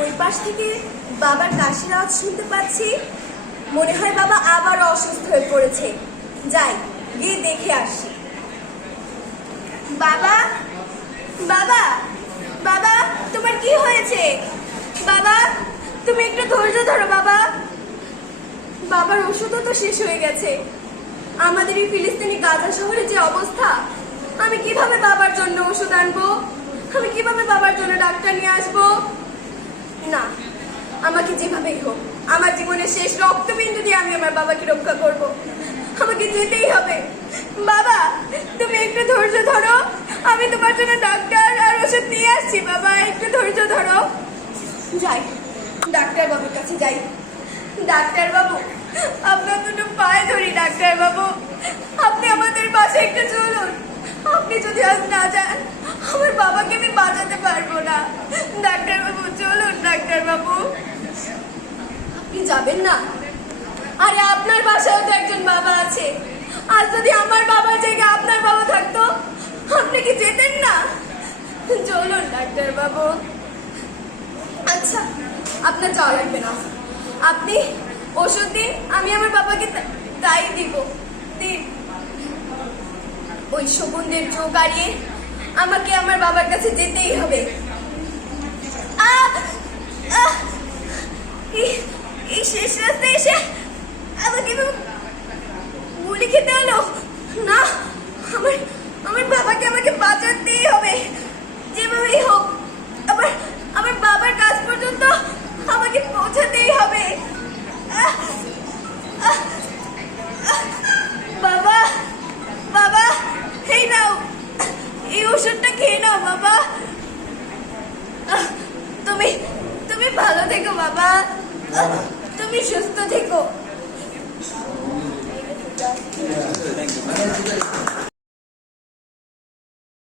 ওই পাশ থেকে বাবার কাশির আওয়াজ শুনতে পাচ্ছি। মনে হয় বাবা আবার অসুস্থ হয়ে পড়েছে। যাই গিয়ে দেখে আসি। বাবা, বাবা, বাবা, তোমার কি হয়েছে? বাবা, তুমি একটু ধৈর্য ধরো। বাবা, বাবার ওষুধও তো শেষ হয়ে গেছে। আমাদের এই ফিলিস্তিনি গাজা শহরে যে অবস্থা, আমি কিভাবে বাবার জন্য ওষুধ আনবো? আমি কিভাবে বাবার জন্য ডাক্তার নিয়ে আসবো? না, আমাকে যেভাবেই হোক আমার জীবনের শেষ রক্তবিন্দু দিয়ে আমি আমার বাবাকে রক্ষা করব। আমাকে যেতেই হবে। বাবা, তুমি একটু ধৈর্য ধরো, আমি তোমার জন্য ডাক্তার আর ওষুধ নিয়ে আসছি। বাবা, একটু ধৈর্য ধরো। যাই, ডাক্তার বাবুর কাছে যাই। ডাক্তার বাবু, আপনার দুটো পায়ে ধরি। ডাক্তার বাবু, আপনি আমাদের পাশে একটু চলুন। আপনি যদি আজ না যান, আমার বাবাকে আমি বাঁচাতে পারবো না। ডাক্তার বাবু, চলুন। ডাক্তার বাবু, আপনি যাবেন না? আরে আপনার বাসায়ও তো একজন বাবা আছে। আজ যদি আমার বাবার জায়গায় আপনার বাবা থাকতো, আপনি কি যেতেন না? চলুন ডাক্তার বাবু। আচ্ছা, আপনার যাওয়া লাগবে না। আপনি ওষুধ দিন, আমি আমার বাবাকে তাই দিব। দিন। ওই শকুনদের চোখ গাড়িয়ে আমাকে আমার বাবার কাছে যেতেই হবে। এই শেষ রাস্তায় এসে আমাকে গুলি খেতে হলো। না, আমার বাবাকে আমাকে বাঁচাতেই হবে, যেভাবেই হোক। আমার বাবার কাছ পর্যন্ত আমাকে পৌঁছাতেই হবে। বাবা, বাবা, এই নাও, এই ওষুধটা খেয়ে নাও। বাবা, তুমি ভালো থেকো। বাবা, তুমি সুস্থ থেকো।